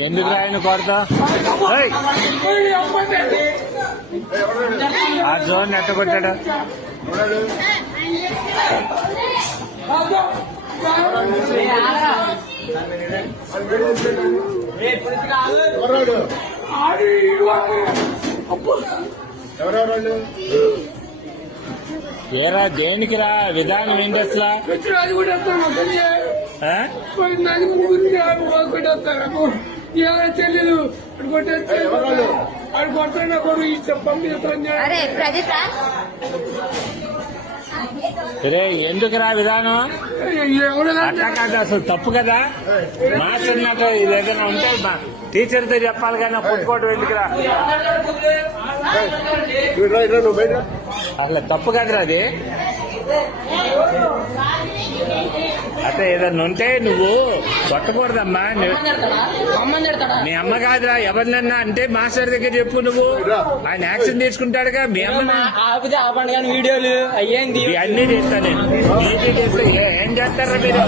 ఎందుకు రాయను కొడతా ఆ జోన్ ఎట్ట కొట్టాడు ఏరా దేనికి రా విధానం ఏంటి అసలు తెలియదు అడు కొట్టిన కూడా ఈ రే ఎందుకురా విధానం అట్లా కాదు అసలు తప్పు కదా మాస్టర్ నాకు ఇది ఏదైనా ఉంటే టీచర్తో చెప్పాలి కానీ కొట్టుకోవడం ఎందుకురా అసలు తప్పు కదరా అది అంటే ఏదన్నా ఉంటే నువ్వు కొట్టకూడదమ్మా మీ అమ్మ కాదురా ఎవరినన్నా అంటే మాస్టర్ దగ్గర చెప్పు నువ్వు ఆయన యాక్షన్ తీసుకుంటాడుగా మీ అమ్మ వీడియోలు అన్నీ చేస్తా నేను ఏం చేస్తారా మీరు